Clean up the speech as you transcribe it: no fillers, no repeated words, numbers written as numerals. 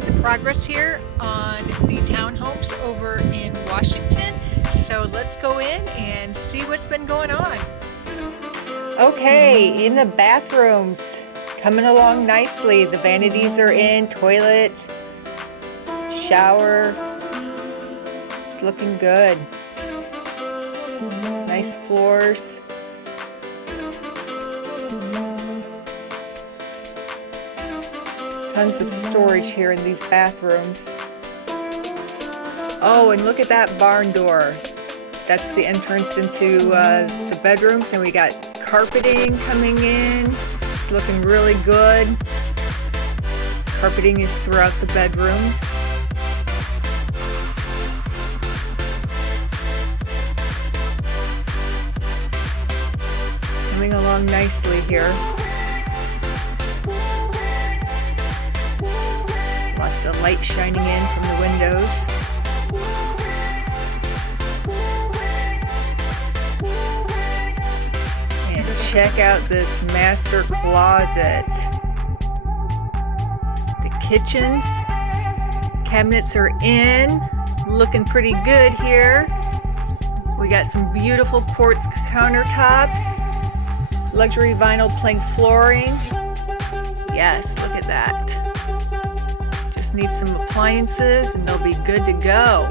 see the progress here on the townhomes over in Washington. So let's go in and see what's been going on. Okay, in the bathrooms, coming along nicely. The vanities are in, toilet, shower. It's looking good. Nice floors. Tons of storage here in these bathrooms. Oh, and look at that barn door. That's the entrance into the bedrooms, and we got carpeting coming in. It's looking really good. Carpeting is throughout the bedrooms. Coming along nicely here. Lots of light shining in from the windows. And check out this master closet. The kitchens, cabinets are in, looking pretty good here. We got some beautiful quartz countertops, luxury vinyl plank flooring. Yes, look at that. Just need some appliances and they'll be good to go.